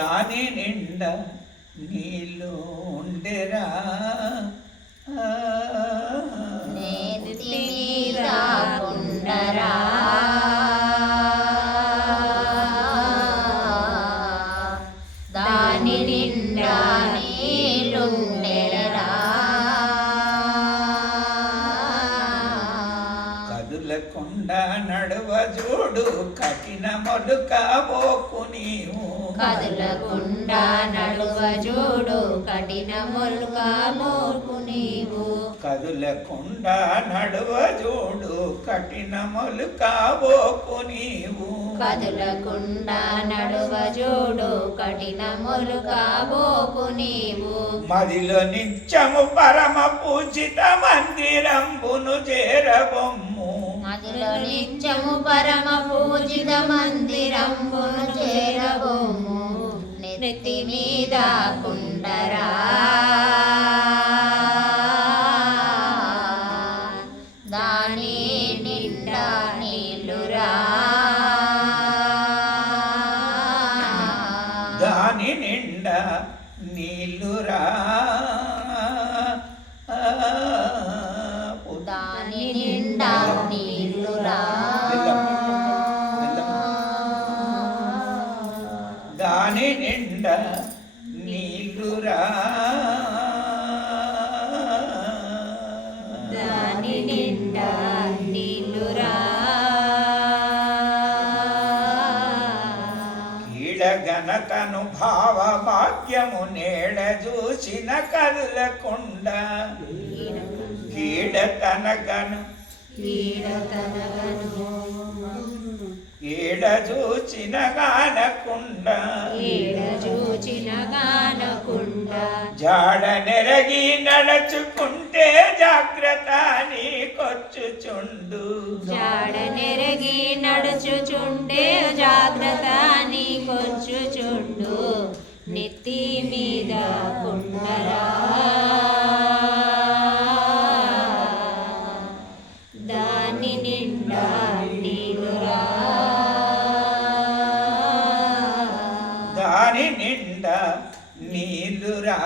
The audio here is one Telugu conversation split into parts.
దాని నిండా నీళ్ళు ఉండెరా. కదులకుండా నడువ చూడు కఠిన మొలుక పోకు నీవు. కదులకుండా నడువ చూడు కఠిన మొల్క మోకు నీవు. కదులకుండా నడువ చూడు కఠిన మొలుక పోకు నీవు. కదులకుండా నడువ చూడు కఠిన మొలుక మోకు నీవు. మదిలో నిత్యము పరమ పూజిత మందిరంబును చేరబొమ్ము. మదిలో నిత్యము పరమ పూజిత మందిరంబును చేరబోము. నెత్తి మీద కుండరా. కీడగనతను భావ భాగ్యము నేడ చూసిన కదలకుండ. కీడతనగను. ఏడ చూచిన గానకుండా. ఏడ చూచిన గానకుండా జాడ నెరగి నడచుకుంటే జాగ్రత్త నీకొచ్చుచుండు. జాడ నెరగి నడుచుచుండే జాగ్రత్త దాని నిండా నీళ్ళురా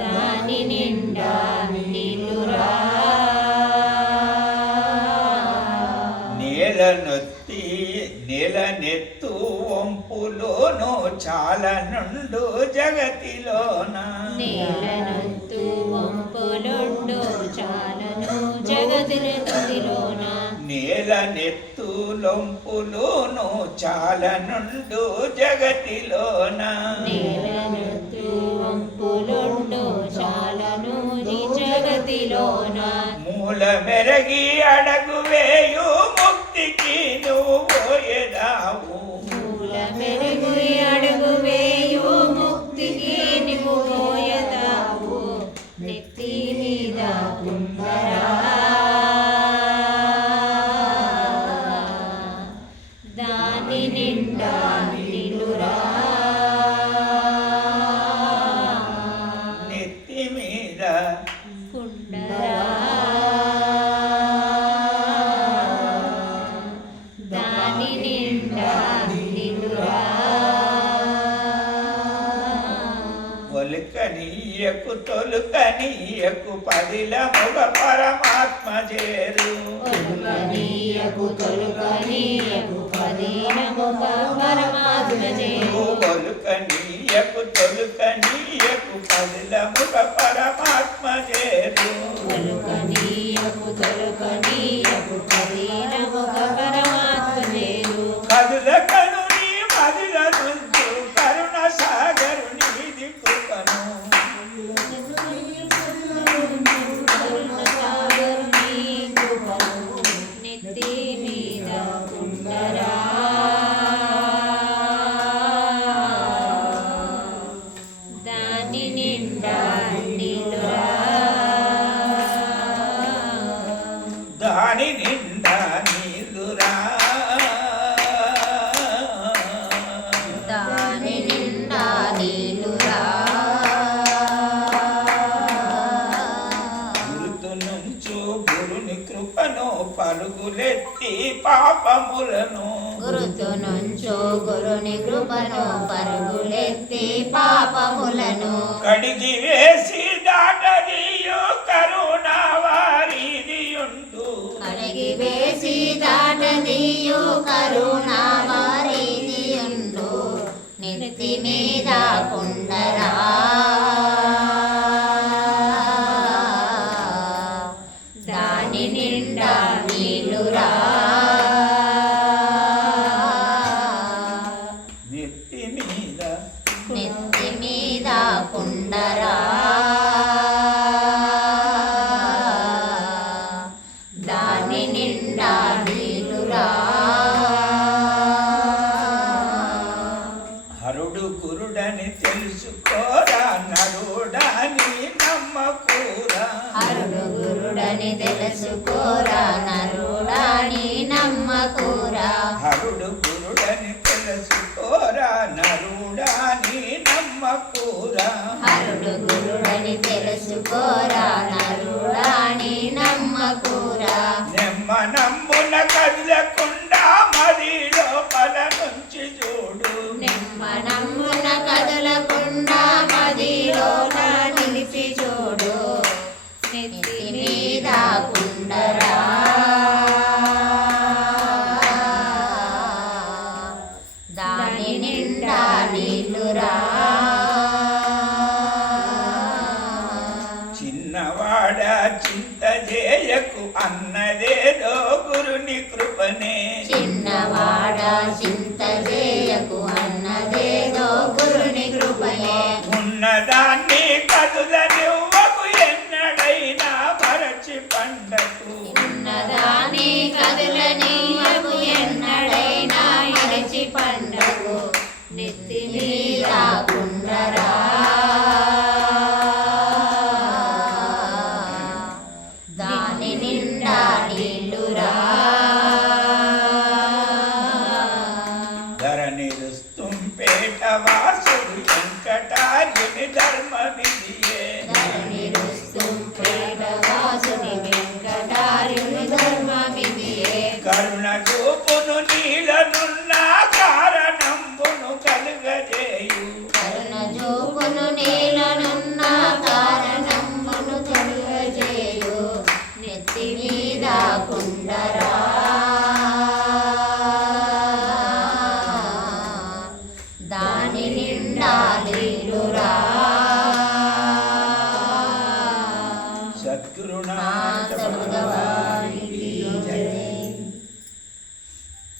దాని నిండా నీలురా. నేల నొత్తి నేల నెత్తు వంపులోను చాలా నుండు జగతిలోన. నేలనంతు నెత్తు లొంపులోను చాలా నుండు జగతిలోన. నేలనంతు వంపులుండు చాలను నీ జగతిలోన. మూల మెరగి అడగు పదిల ముగ పరమాత్మ చేరు ఒలుకనీయకు తొలుకనీయకు పదిల ముగ పరమాత్మ చేరు ఎట్టి పాపములను గురుతు నుంచు గురుని కృపను పరుగులెత్తి పాపములను కడిగి వేసి దాటదియు కరుణ వారిది ఉండు కడిగి వేసి కరుణ వారిది ఉండు నిత్తి మీద Black నీడనున్నా